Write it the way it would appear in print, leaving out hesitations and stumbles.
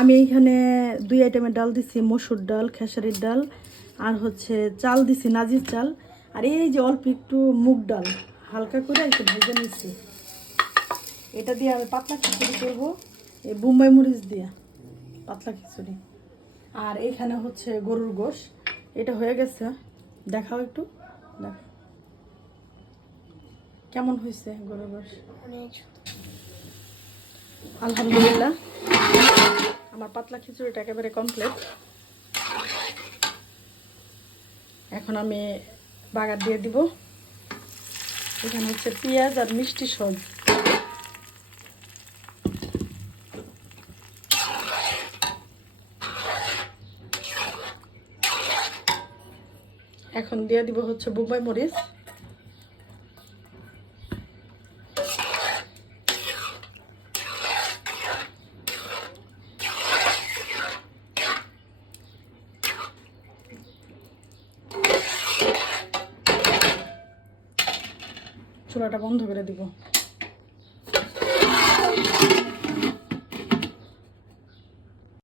আমি এইখানে 2 আইটেমের ডাল দিছি, মসুর ডাল, খেসারির ডাল, আর হচ্ছে চাল দিছি, নাজির চাল। আর এই যে অল্প একটু মুগ ডাল হালকা করে একটু ভেজে নিচ্ছি। এটা দিয়ে আমি পাতলা খিচুড়ি করবো, এই বোম্বাই মরিচ দিয়ে পাতলা খিচুড়ি। আর এইখানে হচ্ছে গরুর গোশ, এটা হয়ে গেছে। দেখাও একটু, দেখ কেমন হয়েছে গরুর গোশ। আলহামদুলিল্লাহ, আমার পাতলা খিচুড়িটা একেবারে কমপ্লিট। এখন আমি বাগার দিয়ে দিব। এখানে হচ্ছে পেঁয়াজ আর মিষ্টি সস। এখন দিয়ে দিব হচ্ছে বোম্বাই মরিচ। চুলাটা বন্ধ করে দিব।